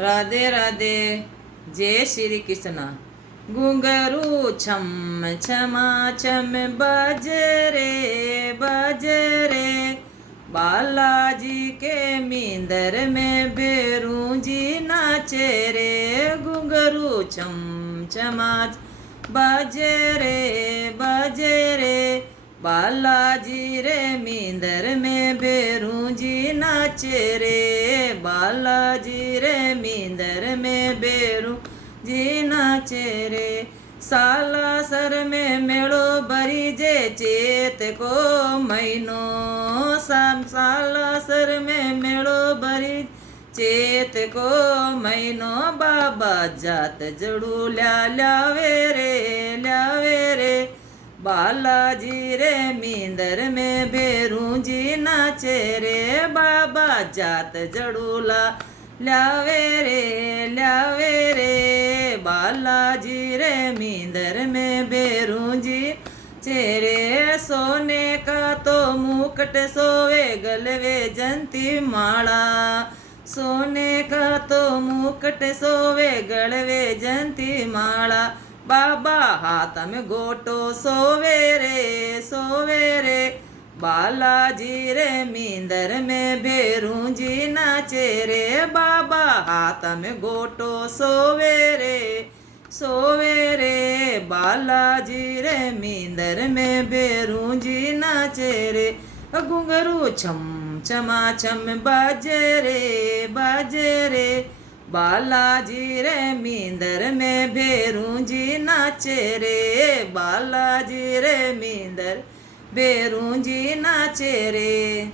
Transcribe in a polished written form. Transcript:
राधे राधे जय श्री कृष्ण। घुंघरू छम छमा छम बजरे बजरे, बालाजी के मींदर में भेरू जी नाचे रे। घुंघरू छम छमा बजरे बजरे, बालाजी रे मींदर में भेरू जी नाचे रे। बालाजी रे मींदर में भेरू जी नाचे रे। सालासर में मेड़ो भरी जे चेत को महीनो, सालासर में मेड़ो भरी चेत को महीनो, बाबा जात जड़ू ल्यावे रे। बालाजी रे मींदर में भेरू जी नाचे रे। बाबा जात जड़ूला ल्यावे रे। बालाजी रे मींदर में भेरू जी चेरे। सोने का तो मुकुट सोवे गलवे जंती माला, सोने का तो मुकुट सोवे गलवे जंती माला, बाबा हाथ में गोटो सोवे रे। बालाजी रे मींदर में भेरू जी नाचे रे। बाबा हाथ में गोटो सोवे रे। बालाजी रे मींदर में भेरू जी नाचे रे। घुंघरू छम छमा छम बाजे रे। बालाजी रे मींदर में भेरू जी नाचे रे। बालाजी रे मींदर भेरू जी नाचे रे।